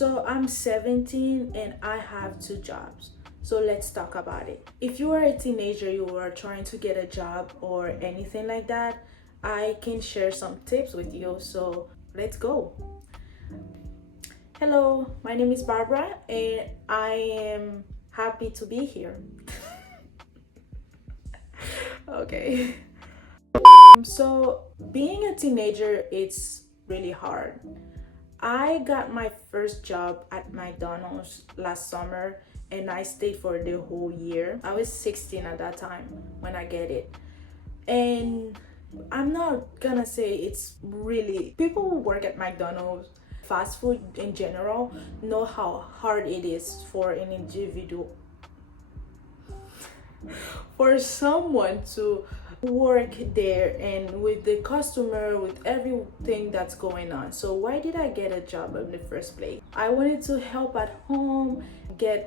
So I'm 17 and I have two jobs. So let's talk about it. If you are a teenager, you are trying to get a job or anything like that, I can share some tips with you. So let's go. Hello, my name is Barbara and I am happy to be here. Okay. So being a teenager, it's really hard. I got my first job at McDonald's last summer and I stayed for the whole year. I was 16 at that time when I get it. And I'm not gonna say it's really, people who work at McDonald's, fast food in general, know how hard it is for an individual, for someone to work there and with the customer, with everything that's going on. So why did I get a job in the first place? I wanted to help at home,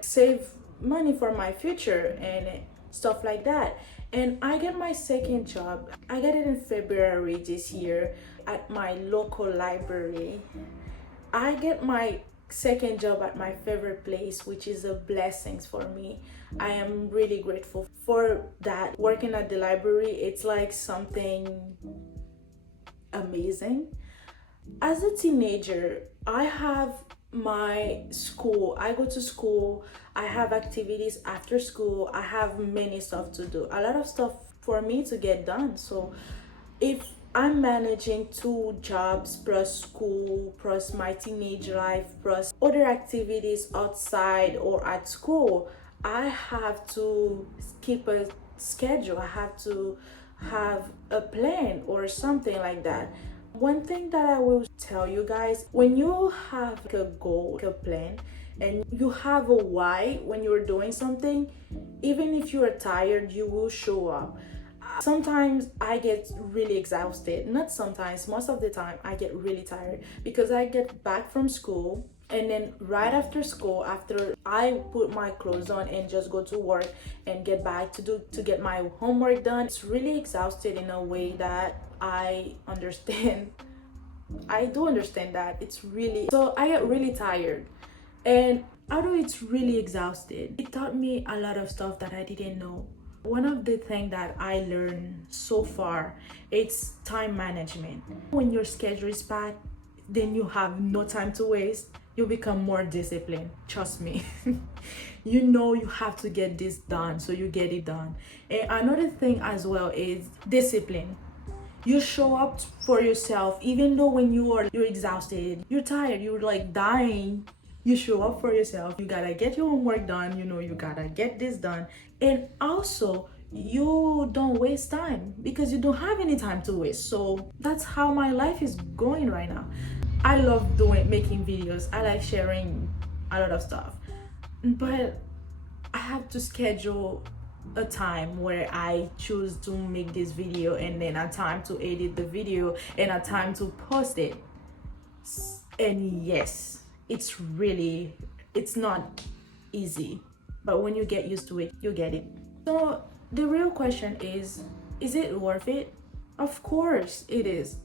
save money for my future and stuff like that. And I get my second job. I got it in February this year at my local library. I get my second job at my favorite place, which is a blessing for me. I am really grateful for that. Working at the library, it's like something amazing. As a teenager, I have my school. I go to school. I have activities after school. I have many stuff to do. A lot of stuff for me to get done. So if I'm managing two jobs plus school plus my teenage life plus other activities outside or at school, I have to keep a schedule. I have to have a plan or something like that. One thing that I will tell you guys, when you have a goal, a plan, and you have a why when you're doing something, even if you are tired, you will show up. Sometimes I get really exhausted. Not sometimes, most of the time I get really tired because I get back from school and then right after school, after I put my clothes on and just go to work and get back to get my homework done, it's really exhausted in a way that I understand. I do understand that it's really, so I get really tired. And although it's really exhausted, it taught me a lot of stuff that I didn't know. One of the things that I learned so far, it's time management. When your schedule is packed, then you have no time to waste. You become more disciplined. Trust me. You know you have to get this done, so you get it done. And another thing as well is discipline. You show up for yourself, even though when you're exhausted, you're tired, you're like dying. You show up for yourself. You gotta get your homework done. You gotta get this done. And also, you don't waste time because you don't have any time to waste. So that's how my life is going right now. I love making videos. I like sharing a lot of stuff. But I have to schedule a time where I choose to make this video and then a time to edit the video and a time to post it. And yes, it's not easy, but when you get used to it, you get it. So the real question is it worth it? Of course it is.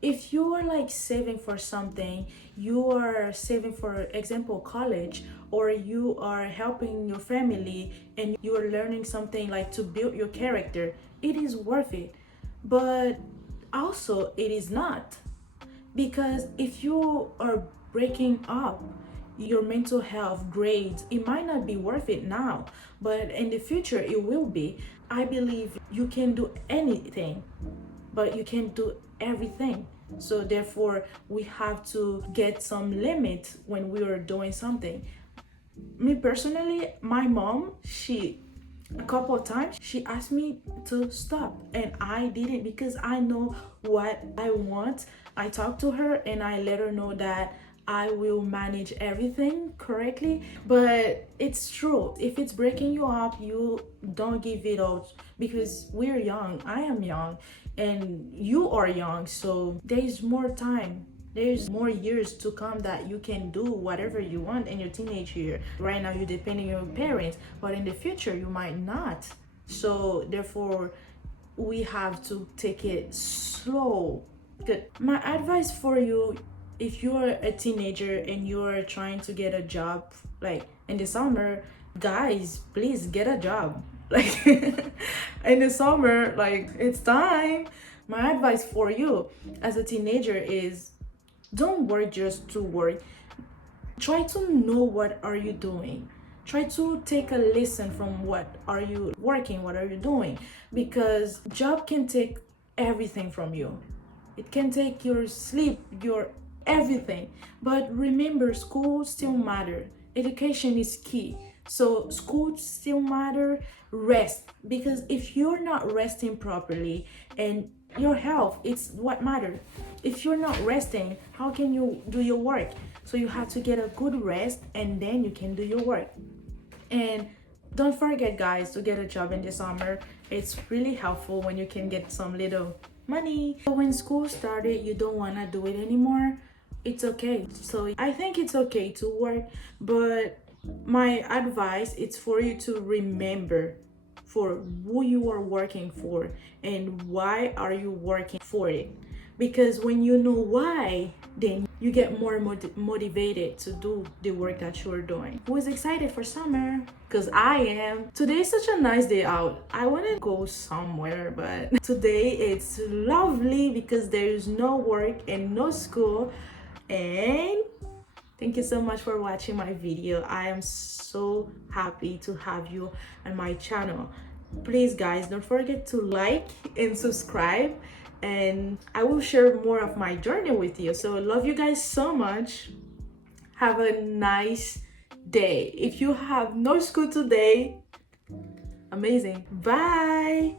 If you are like saving for something, you are saving, for example, college, or you are helping your family and you are learning something like to build your character, it is worth it. But also it is not, because if you are breaking up your mental health, grades, it might not be worth it now, but in the future it will be. I believe you can do anything, but you can't do everything. So therefore we have to get some limit when we are doing something. Me personally, my mom, a couple of times she asked me to stop and I didn't, because I know what I want. I talked to her and I let her know that I will manage everything correctly. But it's true, if it's breaking you up, you don't give it out, because we're young. I am young and you are young, so there's more time, there's more years to come that you can do whatever you want in your teenage year. Right now you depend on your parents, but in the future you might not. So therefore we have to take it slow. Good. My advice for you, if you're a teenager and you're trying to get a job like in the summer, guys, please get a job. Like in the summer, like it's time. My advice for you as a teenager is don't work just to work. Try to know what are you doing. Try to take a listen from what are you working, what are you doing, because job can take everything from you. It can take your sleep, your everything. But remember, school still matter. Education is key. So school still matter. Rest, because if you're not resting properly, and your health, it's what matters. If you're not resting, how can you do your work? So you have to get a good rest, and then you can do your work. And don't forget, guys, to get a job in the summer. It's really helpful when you can get some little money. So when school started, you don't want to do it anymore. It's okay. So I think it's okay to work, but my advice is for you to remember for who you are working for and why are you working for it. Because when you know why, then you get more motivated to do the work that you're doing. Who is excited for summer? Because I am. Today is such a nice day out. I want to go somewhere, but today it's lovely because there is no work and no school. And thank you so much for watching my video. I am so happy to have you on my channel. Please, guys, don't forget to like and subscribe, and I will share more of my journey with you. So I love you guys so much. Have a nice day. If you have no school today, amazing. Bye.